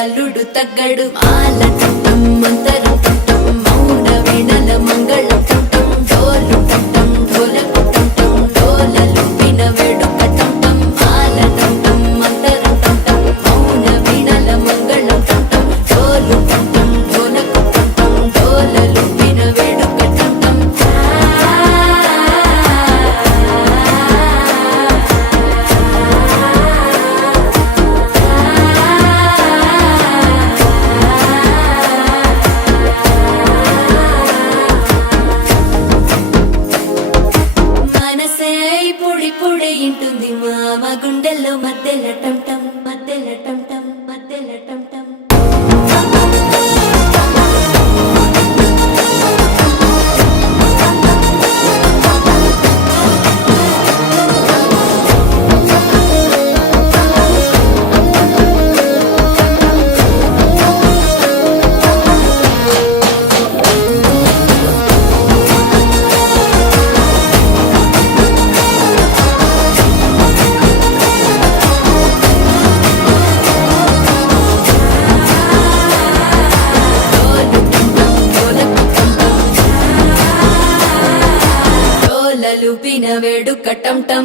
అల్లుడు తగ్గడు మాల టం మంతరం టం మౌన వీణల మంగళం టం డోలు టం ఢోలకు టం డోలలు విన వేడుక టం మాల టం మంతరం టం మౌన వీణల మంగళం టం డోలు టం ఢోలకు టం డోలలు విన వేడుక టం పొడి ఇంటుంది మామ గుండెల్లో మధ్యల టం టం మధ్యల టం టం మధ్యల టం టం లూపిన వేడుక టం టం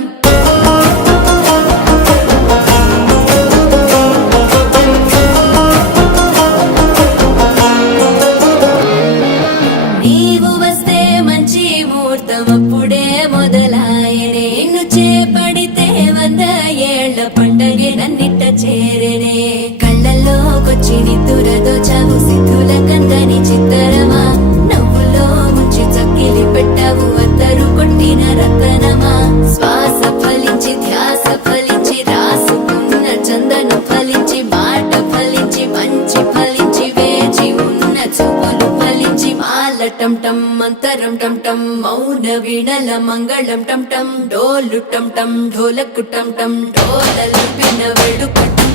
నీవు వస్తే మంచి ముహూర్తం అప్పుడే మొదలాయనే నిన్ను చేపడితే 100 ఏళ్ల పండగే నన్నిట్ట చేరనే కళ్ళల్లోకొచ్చి నిద్దురదోచావు సిద్ధుల కందని చిత్తరమా నవ్వులో ముంచి చక్కిలి పెట్టావు అద్దరు కొట్టిన రతనమా శ్వాస ఫలించి ధ్యాస ఫలించి రాసుకున్న చందనం ఫలించి మాట ఫలించి మంచి ఫలించి వేచి ఉన్న చూపులు ఫలించి మాల టం టం మంతరం టం టం మౌన వీణల మంగళం టం టం డోలు టం టం ఢోలకు టం టం డోలలు విన వేడుక టం